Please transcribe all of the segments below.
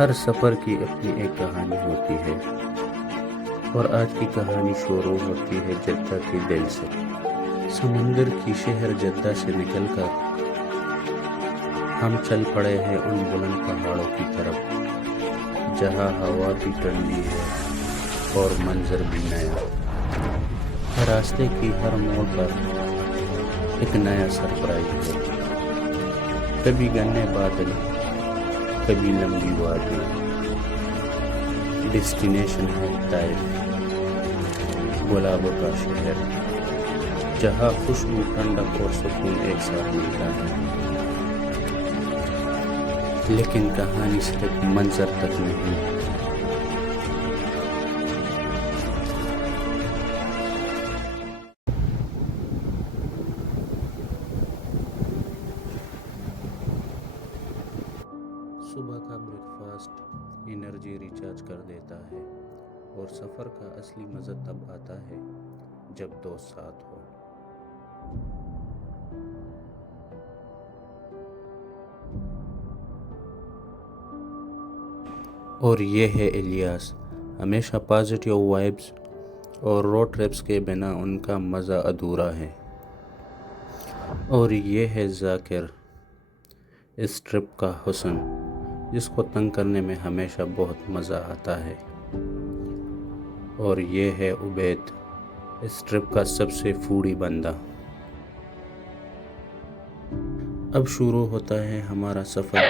हर सफ़र की अपनी एक कहानी होती है और आज की कहानी शुरू होती है जद्दा के दिल से। समंदर की शहर जद्दा से निकलकर हम चल पड़े हैं उन बुलंद पहाड़ों की तरफ, जहां हवा भी ठंडी है और मंजर भी नया। रास्ते की हर मोड़ पर एक नया सरप्राइज है, कभी घने बादल, कभी लंबी वादियाँ। डेस्टिनेशन है ताइफ, गुलाबों का शहर, जहाँ खुशबू, ठंडक और सुकून एक साथ मिलता है। लेकिन कहानी सिर्फ मंजर तक नहीं, सुबह का ब्रेकफास्ट एनर्जी रिचार्ज कर देता है और सफ़र का असली मज़ा तब आता है जब दोस्त साथ हो। और ये है इलियास, हमेशा पॉजिटिव वाइब्स, और रोड ट्रिप्स के बिना उनका मज़ा अधूरा है। और ये है जाकिर, इस ट्रिप का हुस्न, जिसको तंग करने में हमेशा बहुत मज़ा आता है। और ये है उबैद, इस ट्रिप का सबसे फूडी बंदा। अब शुरू होता है हमारा सफ़र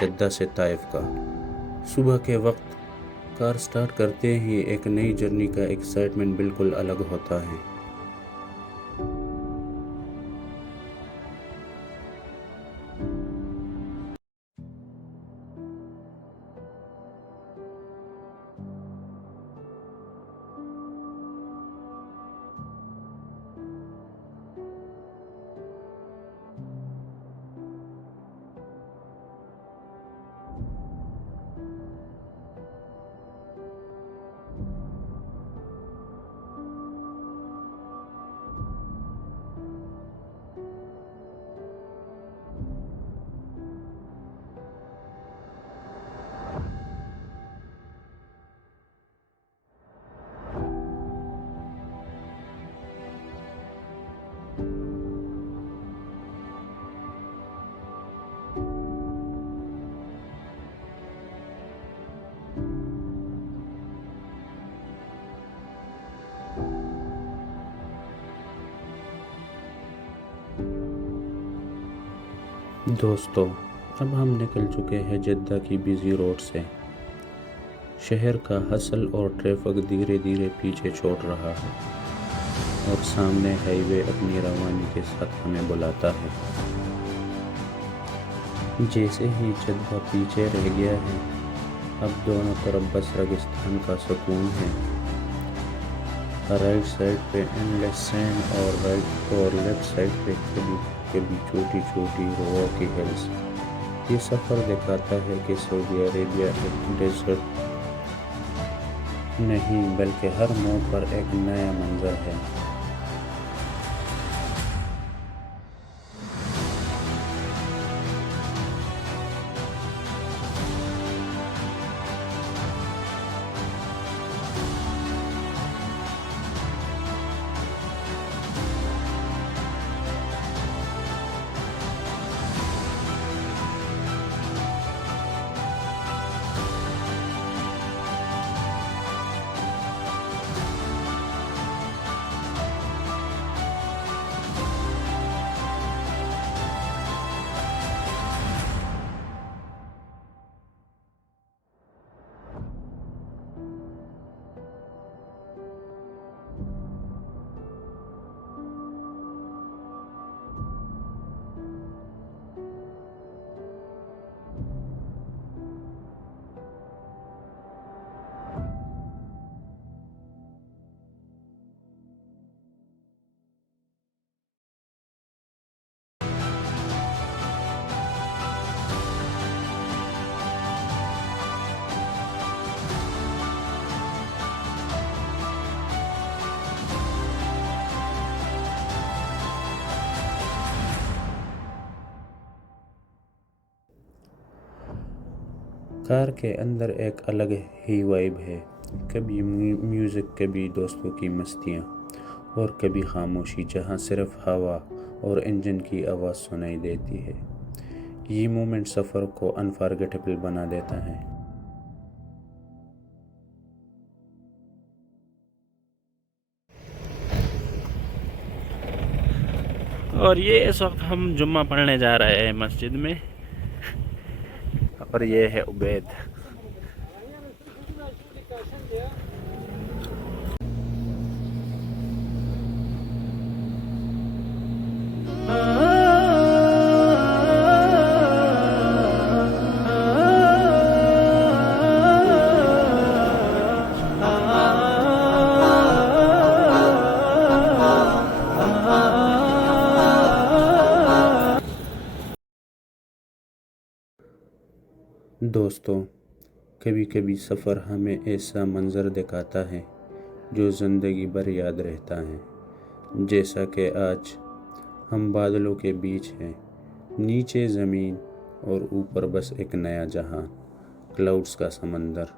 जद्दा से ताइफ का। सुबह के वक्त कार स्टार्ट करते ही एक नई जर्नी का एक्साइटमेंट बिल्कुल अलग होता है। दोस्तों, अब हम निकल चुके हैं जद्दा की बिजी रोड से। शहर का हसल और ट्रैफिक धीरे धीरे पीछे छोड़ रहा है और सामने हाईवे अपनी रवानी के साथ हमें बुलाता है। जैसे ही जद्दा पीछे रह गया है, अब दोनों तरफ बस रेगिस्तान का सुकून है। राइट साइड पे एंडलेस सैंड और लेफ्ट साइड पे कभी छोटी छोटी रॉकी हिल्स। ये सफ़र दिखाता है कि सऊदी अरेबिया एक डेजर्ट नहीं, बल्कि हर मोड़ पर एक नया मंजर है। कार के अंदर एक अलग ही वाइब है, कभी म्यूज़िक, कभी दोस्तों की मस्तियाँ और कभी खामोशी जहाँ सिर्फ हवा और इंजन की आवाज़ सुनाई देती है। ये मोमेंट सफ़र को अनफॉरगेटेबल बना देता है। और ये इस वक्त हम जुम्मा पढ़ने जा रहे हैं मस्जिद में, और ये है उबैद। दोस्तों, कभी कभी सफ़र हमें ऐसा मंज़र दिखाता है जो ज़िंदगी भर याद रहता है। जैसा कि आज हम बादलों के बीच हैं, नीचे ज़मीन और ऊपर बस एक नया जहां, क्लाउड्स का समंदर।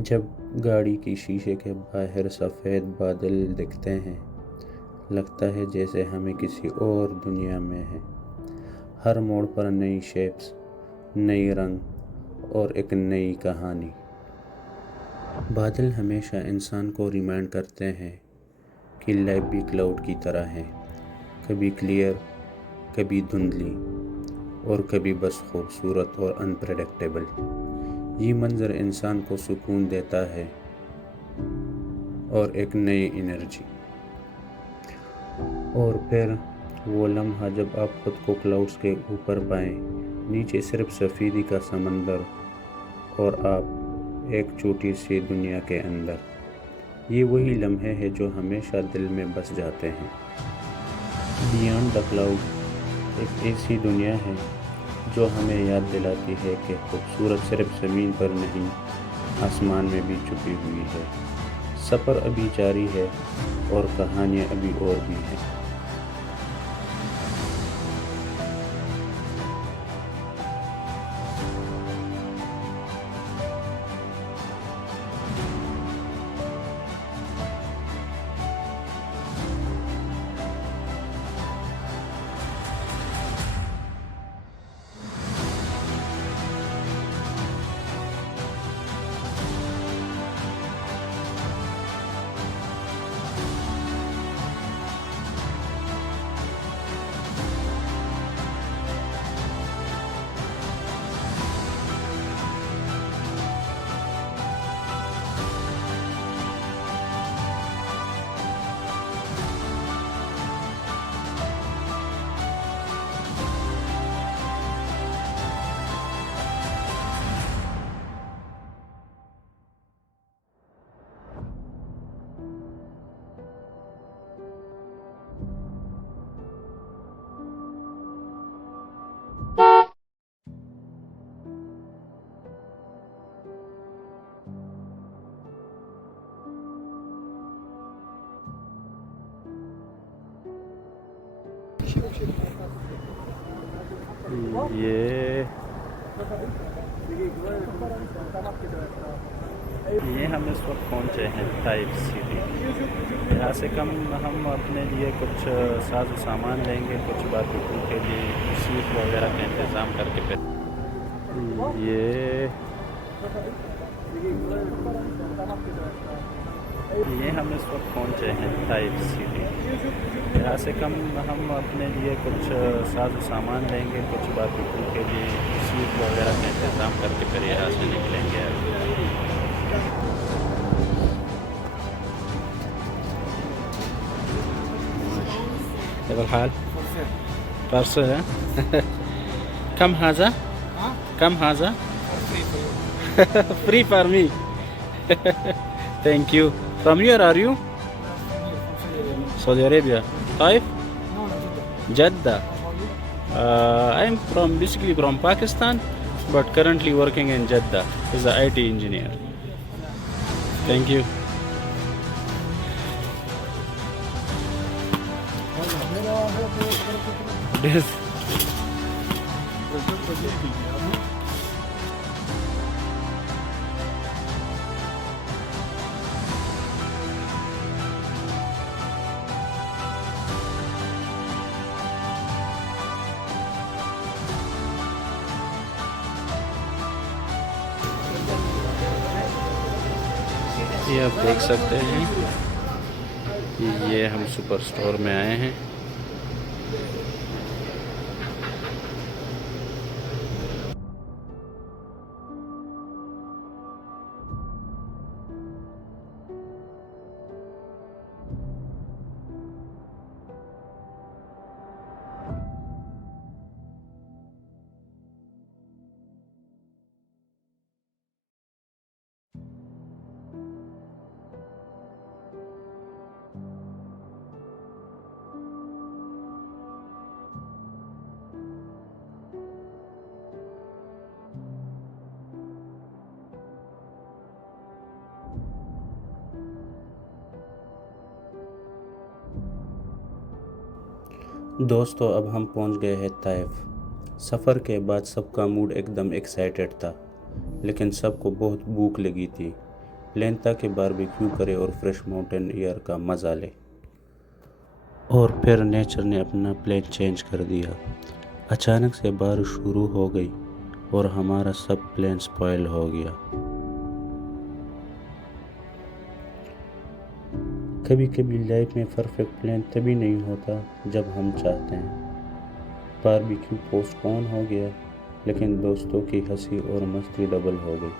जब गाड़ी की शीशे के बाहर सफ़ेद बादल दिखते हैं, लगता है जैसे हमें किसी और दुनिया में है। हर मोड़ पर नई शेप्स, नई रंग और एक नई कहानी। बादल हमेशा इंसान को रिमाइंड करते हैं कि लाइफ भी क्लाउड की तरह है, कभी क्लियर, कभी धुंधली और कभी बस खूबसूरत और अनप्रेडिक्टेबल। ये मंजर इंसान को सुकून देता है और एक नई एनर्जी। और फिर वो लम्हा जब आप खुद को क्लाउड्स के ऊपर पाएं, नीचे सिर्फ सफ़ेदी का समंदर और आप एक छोटी सी दुनिया के अंदर। ये वही लम्हे हैं जो हमेशा दिल में बस जाते हैं। बियॉन्ड द क्लाउड एक ऐसी दुनिया है जो हमें याद दिलाती है कि खूबसूरत सिर्फ ज़मीन पर नहीं, आसमान में भी छुपी हुई है। सफ़र अभी जारी है और कहानियाँ अभी और भी हैं। ये हम इस वक्त पहुंचे हैं ताइफ सिटी। यहाँ से हम अपने लिए कुछ साज सामान लेंगे, कुछ बारबेक्यू के लिए सीट वगैरह का इंतज़ाम करके फिर ये हम इस वक्त पहुंचे हैं ताइफ सिटी। यहाँ से हम अपने लिए कुछ साज सामान लेंगे, कुछ बारबेक्यू के लिए सीट वगैरह का इंतज़ाम करके फिर यहाँ से निकलेंगे। كيف الحال؟ فرصة كم هذا؟ كم هذا؟ Free for me. Thank you. From where are you? Saudi Arabia. طيب? Jeddah. I'm basically from Pakistan, but currently working in Jeddah as an IT engineer. Thank you. Yes. ये आप देख सकते हैं कि ये हम सुपर स्टोर में आए हैं। दोस्तों अब हम पहुंच गए हैं ताइफ। सफ़र के बाद सबका मूड एकदम एक्साइटेड था, लेकिन सबको बहुत भूख लगी थी। प्लान था कि बारबेक्यू करें और फ्रेश माउंटेन एयर का मज़ा लें। और फिर नेचर ने अपना प्लान चेंज कर दिया। अचानक से बारिश शुरू हो गई और हमारा सब प्लान स्पॉइल हो गया। कभी कभी लाइफ में परफेक्ट प्लान तभी नहीं होता जब हम चाहते हैं। बारबेक्यू पोस्टपोन हो गया, लेकिन दोस्तों की हंसी और मस्ती डबल हो गई।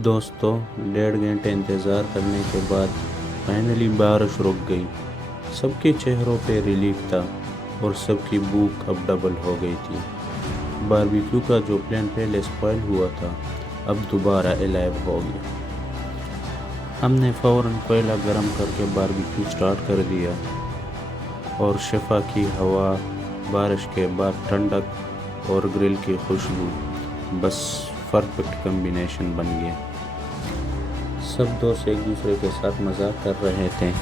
दोस्तों 1.5 घंटे इंतज़ार करने के बाद फाइनली बारिश रुक गई सबके चेहरों पे रिलीफ था और सबकी भूख अब डबल हो गई थी। बारबेक्यू का जो प्लान पहले स्पॉइल हुआ था अब दोबारा अलाइव हो गया। हमने फ़ौरन कोयला गर्म करके बारबेक्यू स्टार्ट कर दिया और शिफा की हवा, बारिश के बाद ठंडक और ग्रिल की खुशबू, बस परफेक्ट कॉम्बिनेशन बन गया। सब दोस्त एक दूसरे के साथ मजाक कर रहे थे।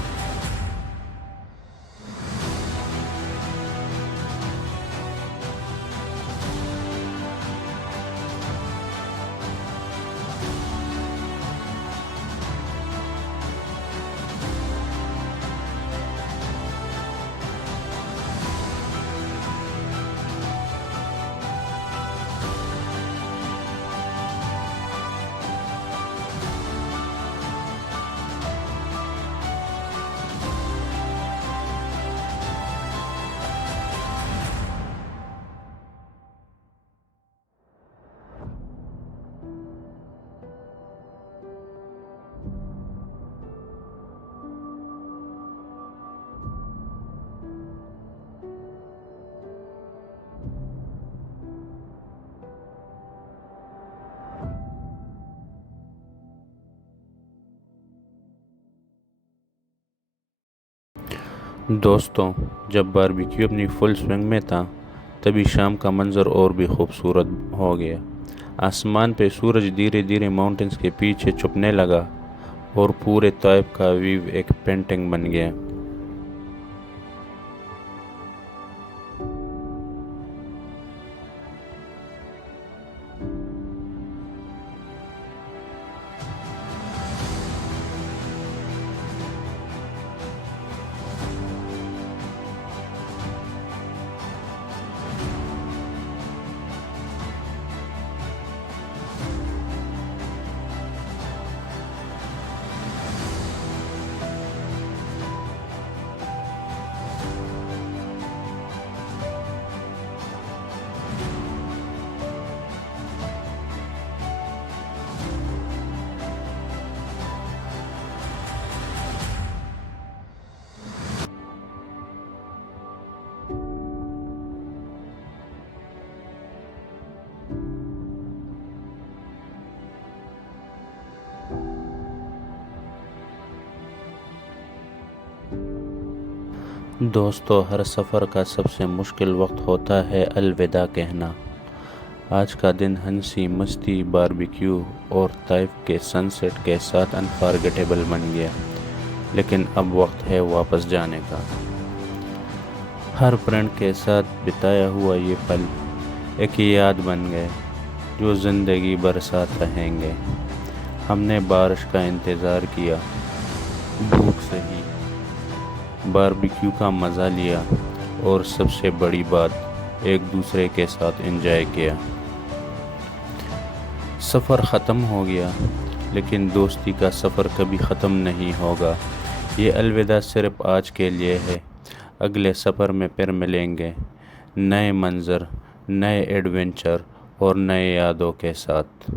दोस्तों, जब बारबेक्यू अपनी फुल स्विंग में था तभी शाम का मंजर और भी खूबसूरत हो गया। आसमान पे सूरज धीरे धीरे माउंटेन्स के पीछे छुपने लगा और पूरे ताइफ का व्यू एक पेंटिंग बन गया। दोस्तों, हर सफ़र का सबसे मुश्किल वक्त होता है अलविदा कहना। आज का दिन हंसी मस्ती, बारबेक्यू और ताइफ के सनसेट के साथ अनफॉरगेटेबल बन गया, लेकिन अब वक्त है वापस जाने का। हर फ्रेंड के साथ बिताया हुआ ये पल एक याद बन गए जो ज़िंदगी भर साथ रहेंगे। हमने बारिश का इंतज़ार किया, भूख से ही बारबेक्यू का मज़ा लिया और सबसे बड़ी बात एक दूसरे के साथ एंजॉय किया। सफ़र ख़त्म हो गया, लेकिन दोस्ती का सफ़र कभी ख़त्म नहीं होगा। ये अलविदा सिर्फ आज के लिए है। अगले सफ़र में फिर मिलेंगे, नए मंज़र, नए एडवेंचर और नए यादों के साथ।